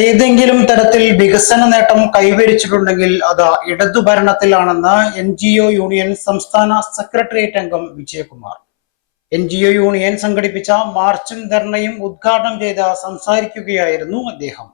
ഏതെങ്കിലും തരത്തിൽ വികസന നേട്ടം കൈവരിച്ചിട്ടുണ്ടെങ്കിൽ അത് ഇടതു ഭരണത്തിലാണെന്ന് NGO യൂണിയൻ സംസ്ഥാന സെക്രട്ടേറിയറ്റ് അംഗം വിജയകുമാർ. NGO യൂണിയൻ സംഘടിപ്പിച്ച മാർച്ചും ധർണയും ഉദ്ഘാടനം ചെയ്ത് സംസാരിക്കുകയായിരുന്നു അദ്ദേഹം.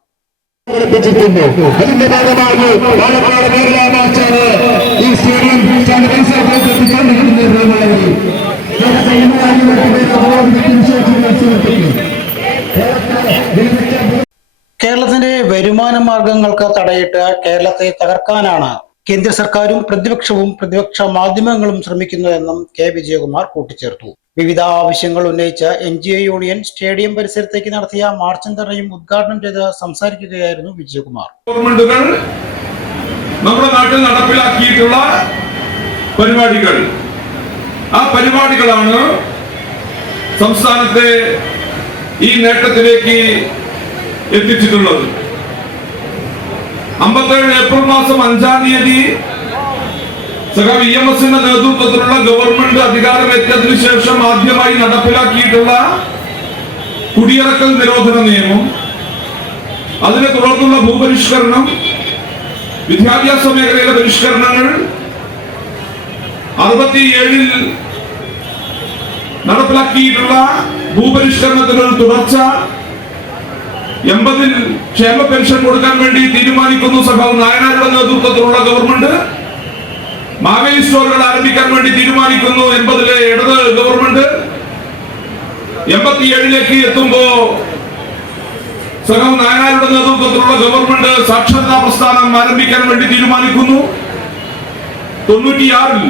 കേരളത്തിന്റെ വരുമാന മാർഗങ്ങൾക്ക് തടയിട്ട് കേരളത്തെ തകർക്കാനാണ് കേന്ദ്ര സർക്കാരും പ്രതിപക്ഷ മാധ്യമങ്ങളും ശ്രമിക്കുന്നതെന്നും കെ വിജയകുമാർ കൂട്ടിച്ചേർത്തു. വിവിധ ആവശ്യങ്ങൾ ഉന്നയിച്ച് NGO യൂണിയൻ സ്റ്റേഡിയം പരിസരത്തേക്ക് നടത്തിയ മാർച്ചും ധർണയും ഉദ്ഘാടനം ചെയ്ത് സംസാരിക്കുകയായിരുന്നു വിജയകുമാർ. ഗവൺമെന്റുകൾ നമ്മുടെ നാട്ടിൽ നടപ്പിലാക്കിയിട്ടുള്ള പരിപാടികളാണ് സംസ്ഥാനത്തെ ഈ നേട്ടത്തിലേക്ക് എത്തിച്ചിട്ടുള്ളത്. 57 ഏപ്രിൽ മാസം 5-ാം തീയതി EMSന്റെ നേതൃത്വത്തിലുള്ള ഗവൺമെന്റ് അധികാരമേറ്റതിനു ശേഷം ആദ്യമായി നടപ്പിലാക്കിയിട്ടുള്ള കുടിയിറക്കൽ നിരോധന നിയമം, അതിനെ തുടർന്നുള്ള ഭൂപരിഷ്കരണം, വിദ്യാഭ്യാസ മേഖലയിലെ പരിഷ്കരണങ്ങൾ, 67-ൽ നടപ്പിലാക്കിയിട്ടുള്ള ഭൂപരിഷ്കരണത്തിനൊരു തുടർച്ച, 80-ൽ ക്ഷേമ പെൻഷൻ കൊടുക്കാൻ വേണ്ടി തീരുമാനിക്കുന്നു നായനാരുടെ നേതൃത്വത്തിലുള്ള ഗവൺമെന്റ്. മാവേലി സ്റ്റോറുകൾ ആരംഭിക്കാൻ വേണ്ടി തീരുമാനിക്കുന്നു 80-ലെ ഇടത് ഗവൺമെന്റ്. 87-ലേക്ക് എത്തുമ്പോ നായനാരുടെ നേതൃത്വത്തിലുള്ള ഗവൺമെന്റ് സാക്ഷരതാ പ്രസ്ഥാനം ആരംഭിക്കാൻ വേണ്ടി തീരുമാനിക്കുന്നു. 96-ൽ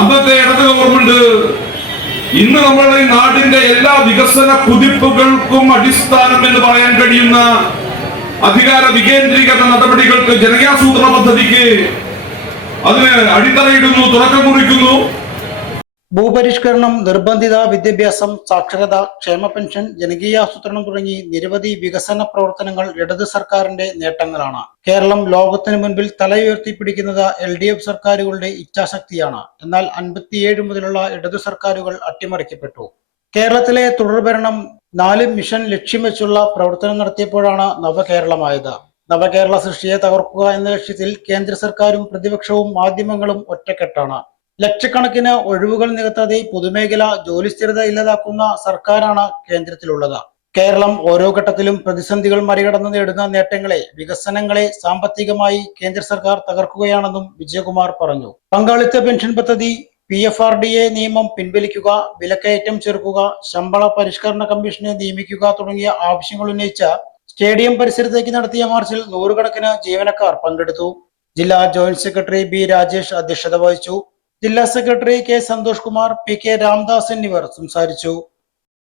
അന്നത്തെ ഇടത് ഗവൺമെന്റ് ഇന്ന് നമ്മുടെ നാടിന്റെ എല്ലാ വികസന കുതിപ്പുകൾക്കും അടിസ്ഥാനം എന്ന് പറയാൻ കഴിയുന്ന അധികാര വികേന്ദ്രീകരണ നടപടികൾക്ക്, ജനകീയാസൂത്രണ പദ്ധതിക്ക് അതിന് അടിത്തറയിടുന്നു, തുടക്കം കുറിക്കുന്നു. ഭൂപരിഷ്കരണം, നിർബന്ധിത വിദ്യാഭ്യാസം, സാക്ഷരത, ക്ഷേമ പെൻഷൻ, ജനകീയാസൂത്രണം തുടങ്ങി നിരവധി വികസന പ്രവർത്തനങ്ങൾ ഇടത് സർക്കാരിന്റെ നേട്ടങ്ങളാണ്. കേരളം ലോകത്തിന് മുൻപിൽ തലയുയർത്തിപ്പിടിക്കുന്നത് LDF സർക്കാരുകളുടെ ഇച്ഛാശക്തിയാണ്. എന്നാൽ 57 മുതലുള്ള ഇടതു സർക്കാരുകൾ അട്ടിമറിക്കപ്പെട്ടു. കേരളത്തിലെ തുടർഭരണം 4 മിഷൻ ലക്ഷ്യം വെച്ചുള്ള പ്രവർത്തനം നടത്തിയപ്പോഴാണ് നവകേരളമായത്. നവകേരള സൃഷ്ടിയെ തകർക്കുക എന്ന ലക്ഷ്യത്തിൽ കേന്ദ്ര സർക്കാരും പ്രതിപക്ഷവും മാധ്യമങ്ങളും ഒറ്റക്കെട്ടാണ്. ലക്ഷക്കണക്കിന് ഒഴിവുകൾ നികത്താതെ പൊതുമേഖല ജോലി സ്ഥിരത ഇല്ലാതാക്കുന്ന സർക്കാരാണ് കേന്ദ്രത്തിലുള്ളത്. കേരളം ഓരോ ഘട്ടത്തിലും പ്രതിസന്ധികൾ മറികടന്ന് നേടുന്ന നേട്ടങ്ങളെ, വികസനങ്ങളെ സാമ്പത്തികമായി കേന്ദ്ര സർക്കാർ തകർക്കുകയാണെന്നും വിജയകുമാർ പറഞ്ഞു. പങ്കാളിത്ത പെൻഷൻ പദ്ധതി, PFRDA നിയമം പിൻവലിക്കുക, വിലക്കയറ്റം ചെറുക്കുക, ശമ്പള പരിഷ്കരണ കമ്മീഷനെ നിയമിക്കുക തുടങ്ങിയ ആവശ്യങ്ങൾ ഉന്നയിച്ച സ്റ്റേഡിയം പരിസരത്തേക്ക് നടത്തിയ മാർച്ചിൽ നൂറുകണക്കിന് ജീവനക്കാർ പങ്കെടുത്തു. ജില്ലാ ജോയിന്റ് സെക്രട്ടറി B രാജേഷ് അധ്യക്ഷത വഹിച്ചു. ജില്ലാ secretary K Santhosh Kumar, PK Ramdas എന്നിവർ സംസാരിച്ചു.